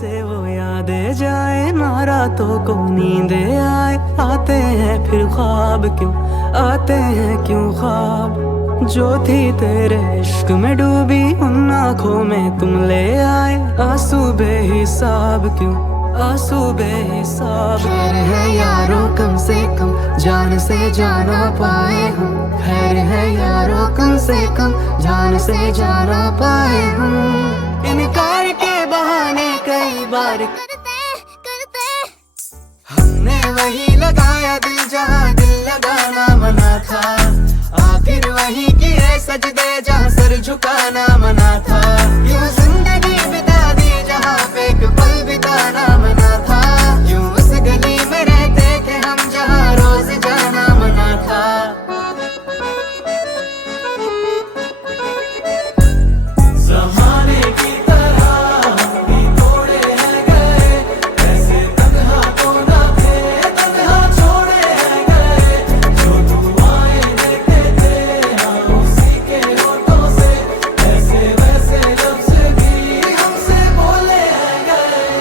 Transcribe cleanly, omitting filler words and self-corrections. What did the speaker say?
से वो यादें जाए ना रातों को नींदे आए। आते हैं फिर ख्वाब क्यों, आते हैं क्यों ख्वाब। जो थी तेरे इश्क में डूबी उन आँखों में तुम ले आए। आंसू बेहिसाब क्यों, आंसू बेहिसाब। खैर है यारों कम से कम जान से जाना पाए हम। खैर है यारों कम से कम जान से जाना पाए हम। इनकार के बहाने कई बार करते हमने वही लगाया दिल जहाँ दिल लगाना मना था। आखिर वही किए सजदे जहाँ सर झुकाना मना था। यूं जिंदगी बिता दी जहाँ पे एक पल बिताना मना था। यूं उस गली में रहते थे हम जहाँ रोज जाना मना था। जमाने की तरह हम भी थोड़े हैं गए, ऐसे तन्हा तो ना थे, तन्हा छोड़े हैं गए। जो दुआएं देते थे हम उसी के होठों से, ऐसे वैसे लफ्ज़ भी हमसे बोले हैं गए।